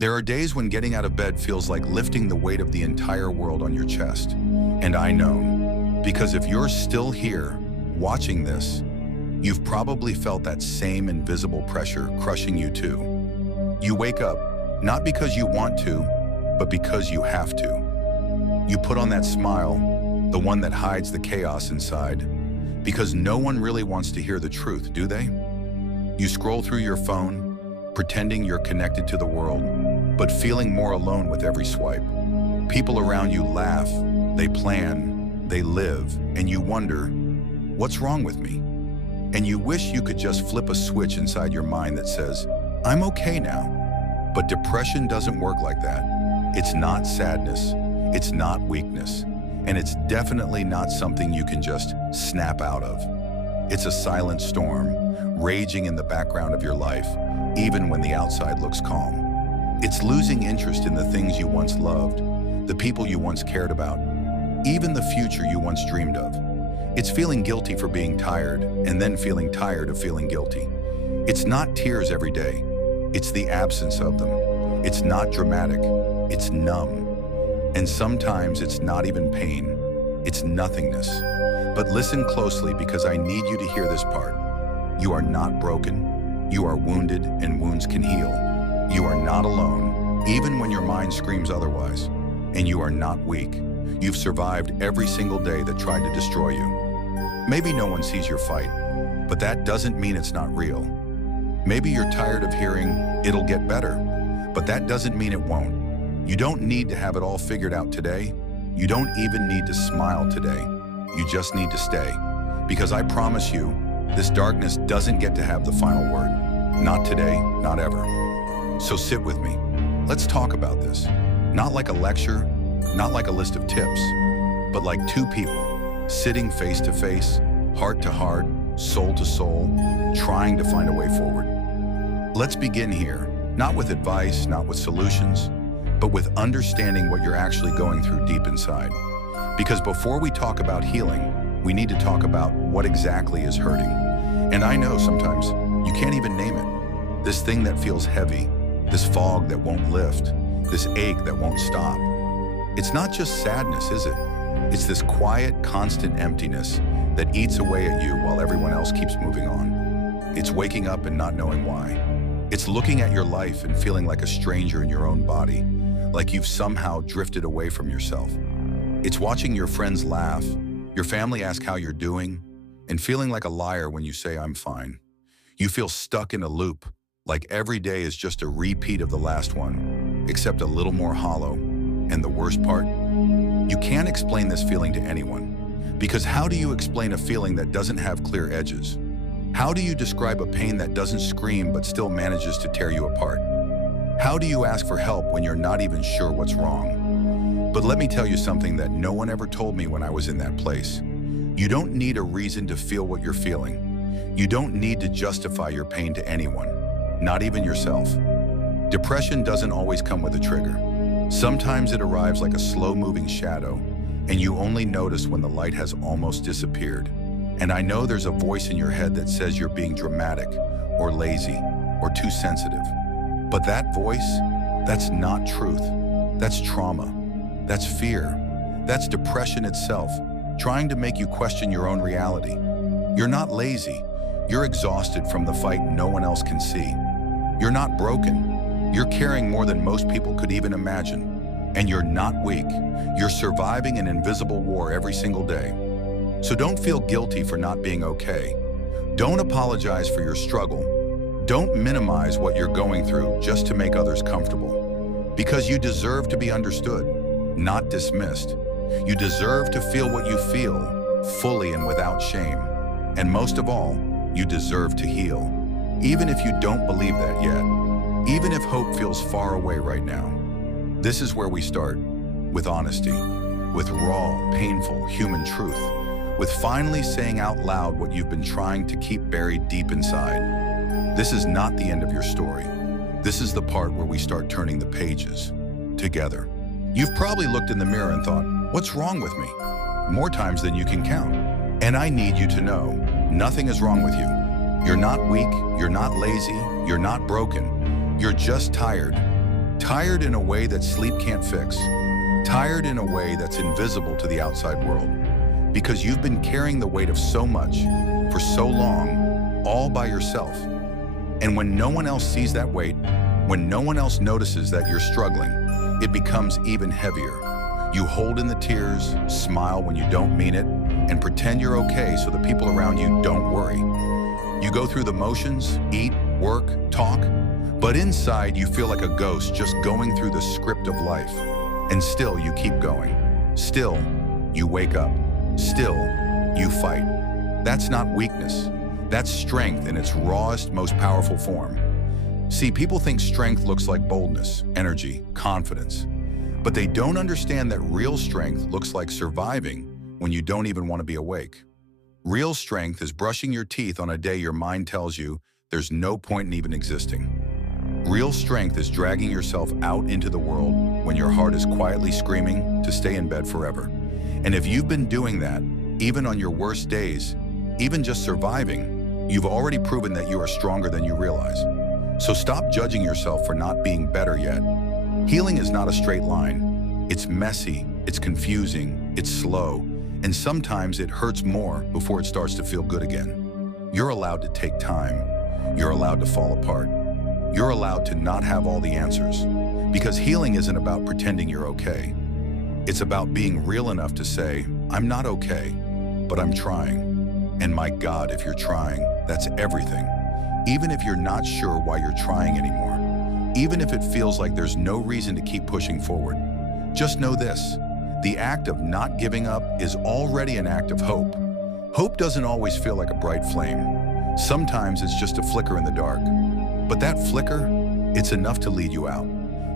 There are days when getting out of bed feels like lifting the weight of the entire world on your chest. And I know, because if you're still here, watching this, you've probably felt that same invisible pressure crushing you too. You wake up, not because you want to, but because you have to. You put on that smile, the one that hides the chaos inside, because no one really wants to hear the truth, do they? You scroll through your phone, pretending you're connected to the world, but feeling more alone with every swipe. People around you laugh, they plan, they live, and you wonder, what's wrong with me? And you wish you could just flip a switch inside your mind that says, I'm okay now. But depression doesn't work like that. It's not sadness, it's not weakness, and it's definitely not something you can just snap out of. It's a silent storm, raging in the background of your life, even when the outside looks calm. It's losing interest in the things you once loved, the people you once cared about, even the future you once dreamed of. It's feeling guilty for being tired, and then feeling tired of feeling guilty. It's not tears every day. It's the absence of them. It's not dramatic. It's numb. And sometimes it's not even pain. It's nothingness. But listen closely, because I need you to hear this part. You are not broken. You are wounded, and wounds can heal. You are not alone, even when your mind screams otherwise. And you are not weak. You've survived every single day that tried to destroy you. Maybe no one sees your fight, but that doesn't mean it's not real. Maybe you're tired of hearing, it'll get better, but that doesn't mean it won't. You don't need to have it all figured out today. You don't even need to smile today. You just need to stay. Because I promise you, this darkness doesn't get to have the final word. Not today, not ever. So sit with me. Let's talk about this. Not like a lecture, not like a list of tips, but like two people, sitting face to face, heart to heart, soul to soul, trying to find a way forward. Let's begin here, not with advice, not with solutions, but with understanding what you're actually going through deep inside. Because before we talk about healing, we need to talk about what exactly is hurting. And I know sometimes you can't even name it. This thing that feels heavy, this fog that won't lift, this ache that won't stop. It's not just sadness, is it? It's this quiet, constant emptiness that eats away at you while everyone else keeps moving on. It's waking up and not knowing why. It's looking at your life and feeling like a stranger in your own body, like you've somehow drifted away from yourself. It's watching your friends laugh, your family ask how you're doing, and feeling like a liar when you say, I'm fine. You feel stuck in a loop, like every day is just a repeat of the last one, except a little more hollow. And the worst part? You can't explain this feeling to anyone. Because how do you explain a feeling that doesn't have clear edges? How do you describe a pain that doesn't scream but still manages to tear you apart? How do you ask for help when you're not even sure what's wrong? But let me tell you something that no one ever told me when I was in that place. You don't need a reason to feel what you're feeling. You don't need to justify your pain to anyone, not even yourself. Depression doesn't always come with a trigger. Sometimes it arrives like a slow-moving shadow, and you only notice when the light has almost disappeared. And I know there's a voice in your head that says you're being dramatic, or lazy, or too sensitive. But that voice, that's not truth. That's trauma. That's fear. That's depression itself, trying to make you question your own reality. You're not lazy. You're exhausted from the fight no one else can see. You're not broken. You're carrying more than most people could even imagine. And you're not weak. You're surviving an invisible war every single day. So don't feel guilty for not being okay. Don't apologize for your struggle. Don't minimize what you're going through just to make others comfortable. Because you deserve to be understood, not dismissed. You deserve to feel what you feel, fully and without shame. And most of all, you deserve to heal. Even if you don't believe that yet. Even if hope feels far away right now. This is where we start, with honesty, with raw, painful, human truth, with finally saying out loud what you've been trying to keep buried deep inside. This is not the end of your story. This is the part where we start turning the pages, together. You've probably looked in the mirror and thought, what's wrong with me? More times than you can count. And I need you to know, nothing is wrong with you. You're not weak, you're not lazy, you're not broken. You're just tired. Tired in a way that sleep can't fix. Tired in a way that's invisible to the outside world. Because you've been carrying the weight of so much, for so long, all by yourself. And when no one else sees that weight, when no one else notices that you're struggling, it becomes even heavier. You hold in the tears, smile when you don't mean it, and pretend you're okay so the people around you don't worry. You go through the motions, eat, work, talk, but inside you feel like a ghost just going through the script of life. And still you keep going. Still, you wake up. Still, you fight. That's not weakness. That's strength in its rawest, most powerful form. See, people think strength looks like boldness, energy, confidence. But they don't understand that real strength looks like surviving when you don't even want to be awake. Real strength is brushing your teeth on a day your mind tells you there's no point in even existing. Real strength is dragging yourself out into the world when your heart is quietly screaming to stay in bed forever. And if you've been doing that, even on your worst days, even just surviving, you've already proven that you are stronger than you realize. So stop judging yourself for not being better yet. Healing is not a straight line. It's messy, it's confusing, it's slow, and sometimes it hurts more before it starts to feel good again. You're allowed to take time. You're allowed to fall apart. You're allowed to not have all the answers, because healing isn't about pretending you're okay. It's about being real enough to say, I'm not okay, but I'm trying. And my God, if you're trying, that's everything. Even if you're not sure why you're trying anymore, even if it feels like there's no reason to keep pushing forward, just know this, the act of not giving up is already an act of hope. Hope doesn't always feel like a bright flame. Sometimes it's just a flicker in the dark. But that flicker, it's enough to lead you out.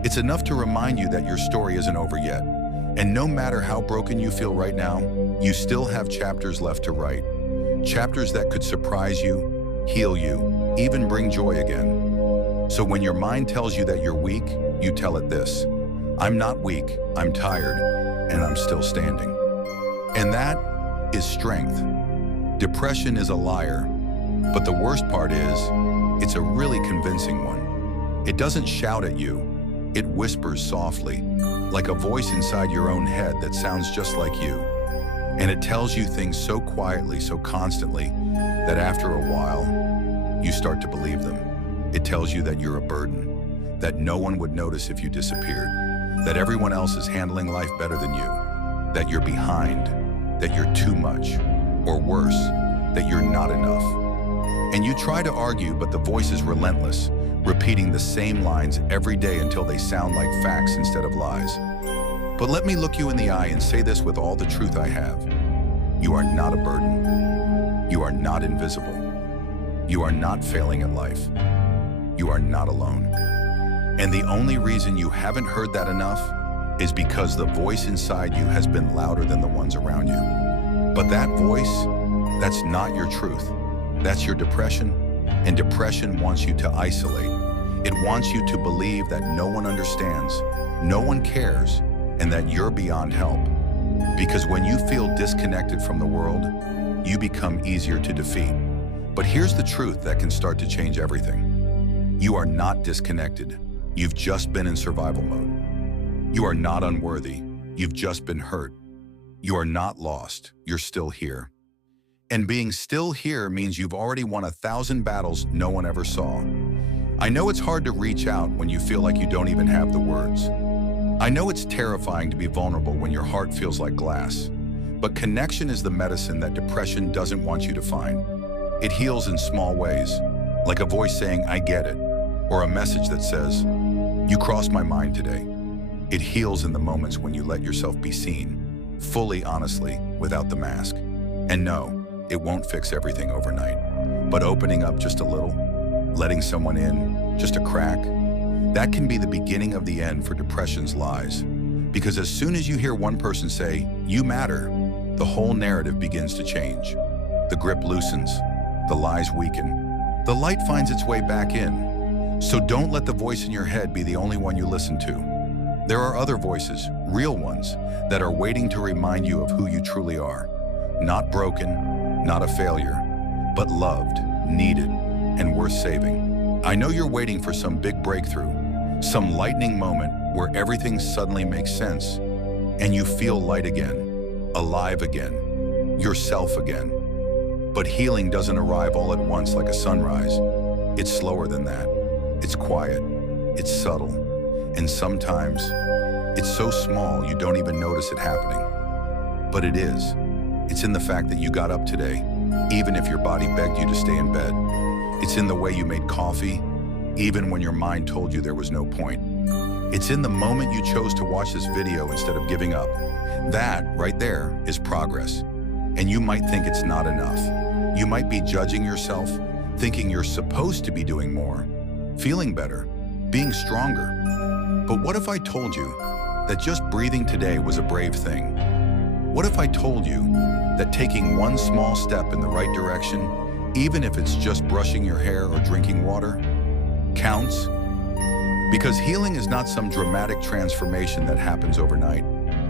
It's enough to remind you that your story isn't over yet. And no matter how broken you feel right now, you still have chapters left to write. Chapters that could surprise you, heal you, even bring joy again. So when your mind tells you that you're weak, you tell it this: I'm not weak, I'm tired, and I'm still standing. And that is strength. Depression is a liar, but the worst part is, it's a really convincing one. It doesn't shout at you, it whispers softly, like a voice inside your own head that sounds just like you. And it tells you things so quietly, so constantly, that after a while, you start to believe them. It tells you that you're a burden, that no one would notice if you disappeared, that everyone else is handling life better than you, that you're behind, that you're too much, or worse, that you're not enough. And you try to argue, but the voice is relentless, repeating the same lines every day until they sound like facts instead of lies. But let me look you in the eye and say this with all the truth I have. You are not a burden. You are not invisible. You are not failing at life. You are not alone. And the only reason you haven't heard that enough is because the voice inside you has been louder than the ones around you. But that voice, that's not your truth. That's your depression, and depression wants you to isolate. It wants you to believe that no one understands, no one cares, and that you're beyond help. Because when you feel disconnected from the world, you become easier to defeat. But here's the truth that can start to change everything. You are not disconnected. You've just been in survival mode. You are not unworthy. You've just been hurt. You are not lost. You're still here. And being still here means you've already won 1,000 battles no one ever saw. I know it's hard to reach out when you feel like you don't even have the words. I know it's terrifying to be vulnerable when your heart feels like glass. But connection is the medicine that depression doesn't want you to find. It heals in small ways, like a voice saying, I get it, or a message that says, you crossed my mind today. It heals in the moments when you let yourself be seen, fully honestly, without the mask. And no, it won't fix everything overnight, but opening up just a little, letting someone in, just a crack, that can be the beginning of the end for depression's lies. Because as soon as you hear one person say, you matter, the whole narrative begins to change. The grip loosens, the lies weaken, the light finds its way back in. So don't let the voice in your head be the only one you listen to. There are other voices, real ones, that are waiting to remind you of who you truly are. Not broken, not a failure, but loved, needed, and worth saving. I know you're waiting for some big breakthrough, Some lightning moment where everything suddenly makes sense and you feel light again, alive again, yourself again. But healing doesn't arrive all at once like a sunrise. It's slower than that. It's quiet, it's subtle, and sometimes it's so small you don't even notice it happening. But it is. It's in the fact that you got up today, even if your body begged you to stay in bed. It's in the way you made coffee, even when your mind told you there was no point. It's in the moment you chose to watch this video instead of giving up. That, right there, is progress. And you might think it's not enough. You might be judging yourself, thinking you're supposed to be doing more, feeling better, being stronger. But what if I told you that just breathing today was a brave thing? What if I told you that taking one small step in the right direction, even if it's just brushing your hair or drinking water, counts? Because healing is not some dramatic transformation that happens overnight.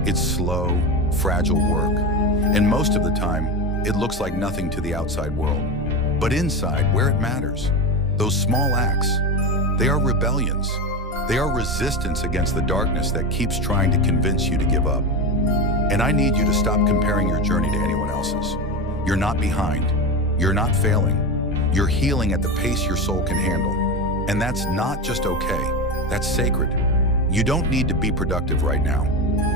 It's slow, fragile work. And most of the time, it looks like nothing to the outside world. But inside, where it matters, those small acts, they are rebellions. They are resistance against the darkness that keeps trying to convince you to give up. And I need you to stop comparing your journey to anyone else's. You're not behind. You're not failing. You're healing at the pace your soul can handle. And that's not just okay. That's sacred. You don't need to be productive right now.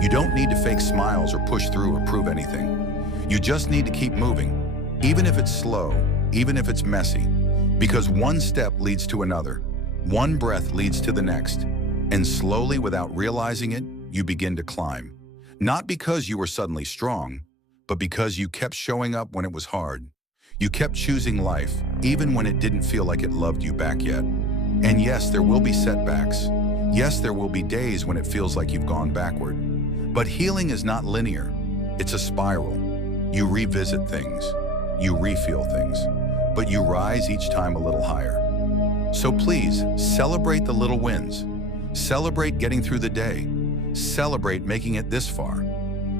You don't need to fake smiles or push through or prove anything. You just need to keep moving, even if it's slow, even if it's messy, because one step leads to another. One breath leads to the next. And slowly, without realizing it, you begin to climb. Not because you were suddenly strong, but because you kept showing up when it was hard. You kept choosing life, even when it didn't feel like it loved you back yet. And yes, there will be setbacks. Yes, there will be days when it feels like you've gone backward. But healing is not linear. It's a spiral. You revisit things. You refeel things. But you rise each time a little higher. So please, celebrate the little wins. Celebrate getting through the day. Celebrate making it this far.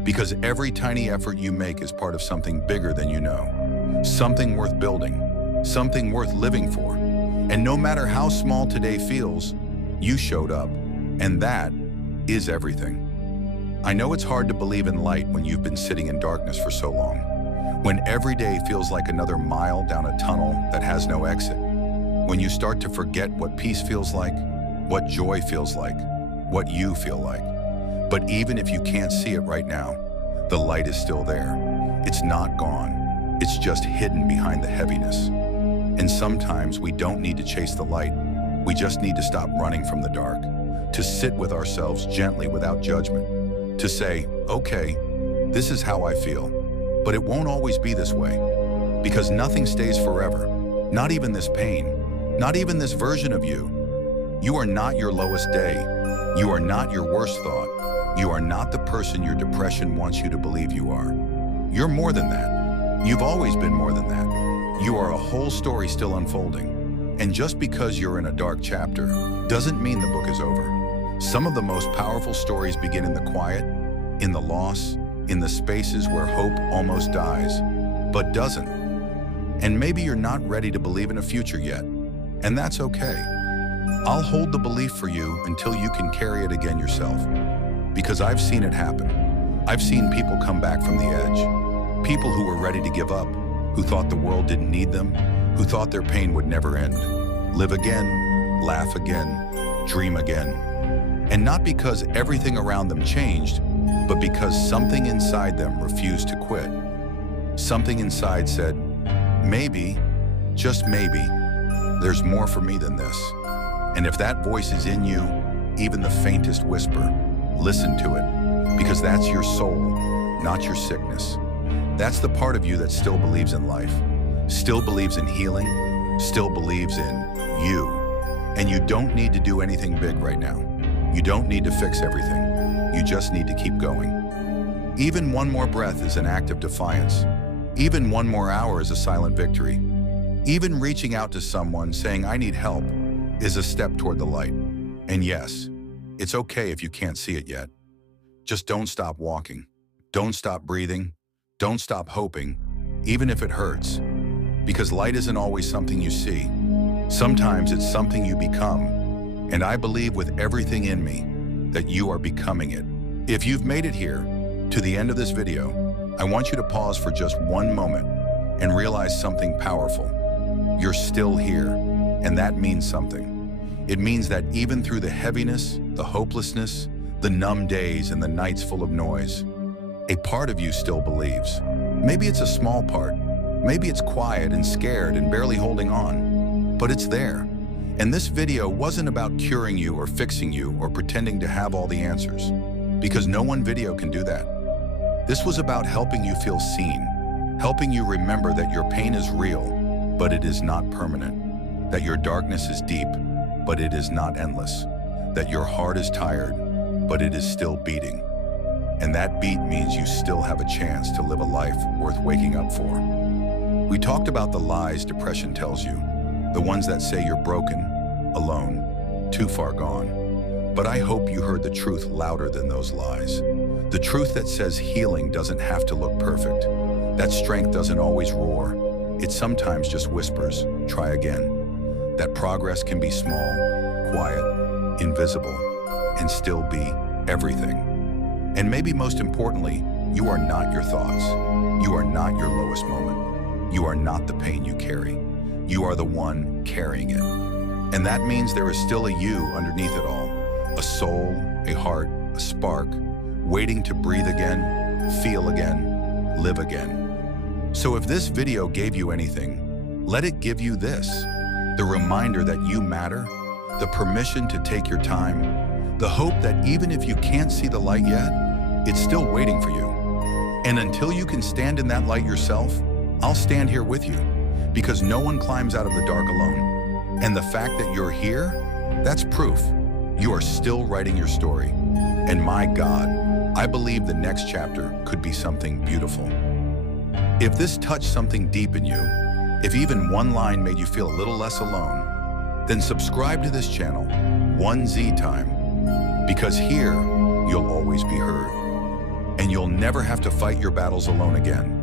Because every tiny effort you make is part of something bigger than you know. Something worth building. Something worth living for. And no matter how small today feels, you showed up. And that is everything. I know it's hard to believe in light when you've been sitting in darkness for so long. When every day feels like another mile down a tunnel that has no exit. When you start to forget what peace feels like, what joy feels like, what you feel like. But even if you can't see it right now, the light is still there. It's not gone. It's just hidden behind the heaviness. And sometimes we don't need to chase the light. We just need to stop running from the dark, to sit with ourselves gently without judgment, to say, okay, this is how I feel, but it won't always be this way, because nothing stays forever, not even this pain, not even this version of you. You are not your lowest day. You are not your worst thought. You are not the person your depression wants you to believe you are. You're more than that. You've always been more than that. You are a whole story still unfolding. And just because you're in a dark chapter doesn't mean the book is over. Some of the most powerful stories begin in the quiet, in the loss, in the spaces where hope almost dies, but doesn't. And maybe you're not ready to believe in a future yet, and that's okay. I'll hold the belief for you until you can carry it again yourself, because I've seen it happen. I've seen people come back from the edge, people who were ready to give up, who thought the world didn't need them, who thought their pain would never end. Live again, laugh again, dream again. And not because everything around them changed, but because something inside them refused to quit. Something inside said, maybe, just maybe, there's more for me than this. And if that voice is in you, even the faintest whisper, listen to it, because that's your soul, not your sickness. That's the part of you that still believes in life, still believes in healing, still believes in you. And you don't need to do anything big right now. You don't need to fix everything. You just need to keep going. Even one more breath is an act of defiance. Even one more hour is a silent victory. Even reaching out to someone saying, I need help, is a step toward the light. And yes, it's okay if you can't see it yet. Just don't stop walking. Don't stop breathing. Don't stop hoping, even if it hurts. Because light isn't always something you see. Sometimes it's something you become. And I believe with everything in me that you are becoming it. If you've made it here, to the end of this video, I want you to pause for just one moment and realize something powerful. You're still here, and that means something. It means that even through the heaviness, the hopelessness, the numb days, and the nights full of noise, a part of you still believes. Maybe it's a small part. Maybe it's quiet and scared and barely holding on, but it's there. And this video wasn't about curing you or fixing you or pretending to have all the answers, because no one video can do that. This was about helping you feel seen, helping you remember that your pain is real, but it is not permanent, that your darkness is deep, but it is not endless, that your heart is tired, but it is still beating. And that beat means you still have a chance to live a life worth waking up for. We talked about the lies depression tells you, the ones that say you're broken, alone, too far gone. But I hope you heard the truth louder than those lies. The truth that says healing doesn't have to look perfect, that strength doesn't always roar. It sometimes just whispers, try again. That progress can be small, quiet, invisible, and still be everything. And maybe most importantly, you are not your thoughts. You are not your lowest moment. You are not the pain you carry. You are the one carrying it. And that means there is still a you underneath it all. A soul, a heart, a spark, waiting to breathe again, feel again, live again. So if this video gave you anything, let it give you this. The reminder that you matter, the permission to take your time, the hope that even if you can't see the light yet, it's still waiting for you. And until you can stand in that light yourself, I'll stand here with you, because no one climbs out of the dark alone. And the fact that you're here, that's proof. You are still writing your story. And my God, I believe the next chapter could be something beautiful. If this touched something deep in you, if even one line made you feel a little less alone, then subscribe to this channel, 1Z Time, because here you'll always be heard. And you'll never have to fight your battles alone again.